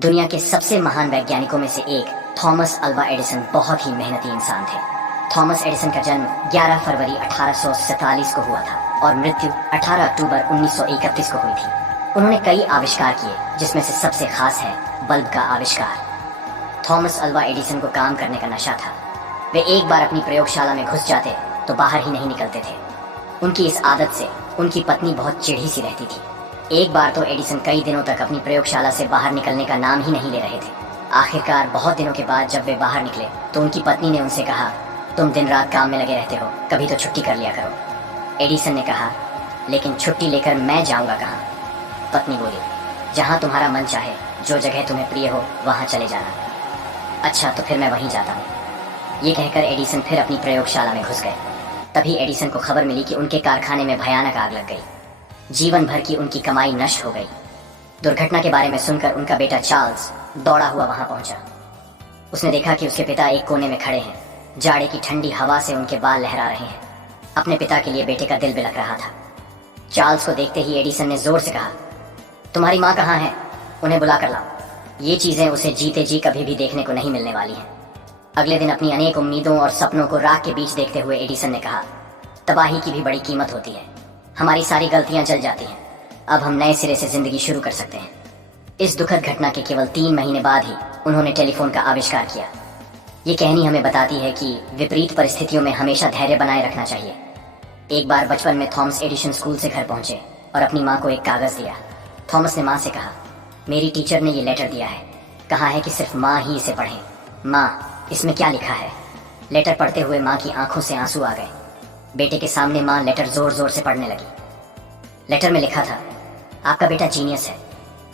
दुनिया के सबसे महान वैज्ञानिकों में से एक थॉमस अल्वा एडिसन बहुत ही मेहनती इंसान थे। थॉमस एडिसन का जन्म 11 फरवरी 1847 को हुआ था और मृत्यु 18 अक्टूबर 1931 को हुई थी। उन्होंने कई आविष्कार किए, जिसमें से सबसे खास है बल्ब का आविष्कार। थॉमस अल्वा एडिसन को काम करने का नशा था। वे एक बार अपनी प्रयोगशाला में घुस जाते तो बाहर ही नहीं निकलते थे। उनकी इस आदत से उनकी पत्नी बहुत चिढ़ी सी रहती थी। एक बार तो एडिसन कई दिनों तक अपनी प्रयोगशाला से बाहर निकलने का नाम ही नहीं ले रहे थे। आखिरकार बहुत दिनों के बाद जब वे बाहर निकले तो उनकी पत्नी ने उनसे कहा, तुम दिन रात काम में लगे रहते हो, कभी तो छुट्टी कर लिया करो। एडिसन ने कहा, लेकिन छुट्टी लेकर मैं जाऊंगा कहाँ? पत्नी बोली, जहाँ तुम्हारा मन चाहे, जो जगह तुम्हें प्रिय हो वहाँ चले जाना। अच्छा, तो फिर मैं वहीं जाता हूँ। ये कहकर एडिसन फिर अपनी प्रयोगशाला में घुस गए। तभी एडिसन को खबर मिली कि उनके कारखाने में भयानक आग लग गई। जीवन भर की उनकी कमाई नष्ट हो गई। दुर्घटना के बारे में सुनकर उनका बेटा चार्ल्स दौड़ा हुआ वहां पहुंचा। उसने देखा कि उसके पिता एक कोने में खड़े हैं। जाड़े की ठंडी हवा से उनके बाल लहरा रहे हैं। अपने पिता के लिए बेटे का दिल बिलक रहा था। चार्ल्स को देखते ही एडिसन ने जोर से कहा, तुम्हारी माँ कहाँ है? उन्हें बुला कर लाओ। ये चीजें उसे जीते जी कभी भी देखने को नहीं मिलने वाली हैं। अगले दिन अपनी अनेक उम्मीदों और सपनों को राख के बीच देखते हुए एडिसन ने कहा, तबाही की भी बड़ी कीमत होती है। हमारी सारी गलतियां जल जाती हैं। अब हम नए सिरे से जिंदगी शुरू कर सकते हैं। इस दुखद घटना के केवल 3 महीने बाद ही उन्होंने टेलीफोन का आविष्कार किया। ये कहानी हमें बताती है कि विपरीत परिस्थितियों में हमेशा धैर्य बनाए रखना चाहिए। एक बार बचपन में थॉमस एडिसन स्कूल से घर पहुंचे और अपनी माँ को एक कागज दिया। थॉमस ने माँ से कहा, मेरी टीचर ने ये लेटर दिया है, कहा है कि सिर्फ माँ ही इसे पढ़े। माँ, इसमें क्या लिखा है? लेटर पढ़ते हुए माँ की आंखों से आंसू आ गए। बेटे के सामने माँ लेटर जोर जोर से पढ़ने लगी। लेटर में लिखा था, आपका बेटा जीनियस है।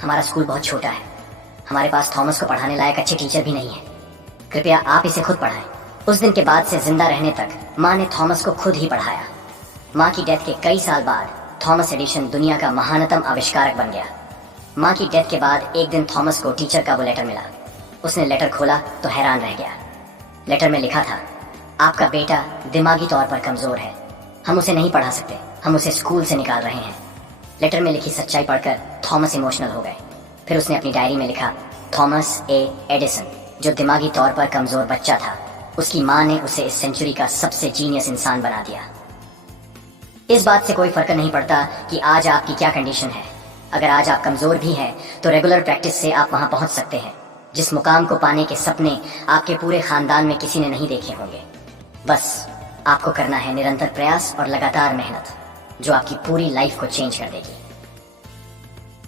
हमारा स्कूल बहुत छोटा है। हमारे पास थॉमस को पढ़ाने लायक अच्छे टीचर भी नहीं है। कृपया आप इसे खुद पढ़ाएं। उस दिन के बाद से जिंदा रहने तक माँ ने थॉमस को खुद ही पढ़ाया। माँ की डेथ के कई साल बाद थॉमस एडिसन दुनिया का महानतम आविष्कारक बन गया। माँ की डेथ के बाद एक दिन थॉमस को टीचर का वो लेटर मिला। उसने लेटर खोला तो हैरान रह गया। लेटर में लिखा था, आपका बेटा दिमागी तौर पर कमजोर है। हम उसे नहीं पढ़ा सकते। हम उसे स्कूल से निकाल रहे हैं। लेटर में लिखी सच्चाई पढ़कर थॉमस इमोशनल हो गए। फिर उसने अपनी डायरी में लिखा, थॉमस ए एडिसन, जो दिमागी तौर पर कमजोर बच्चा था, उसकी माँ ने उसे इस सेंचुरी का सबसे जीनियस इंसान बना दिया। इस बात से कोई फर्क नहीं पड़ता कि आज आपकी क्या कंडीशन है। अगर आज आप कमजोर भी हैं तो रेगुलर प्रैक्टिस से आप वहां पहुंच सकते हैं जिस मुकाम को पाने के सपने आपके पूरे खानदान में किसी ने नहीं देखे होंगे। बस आपको करना है निरंतर प्रयास और लगातार मेहनत, जो आपकी पूरी लाइफ को चेंज कर देगी।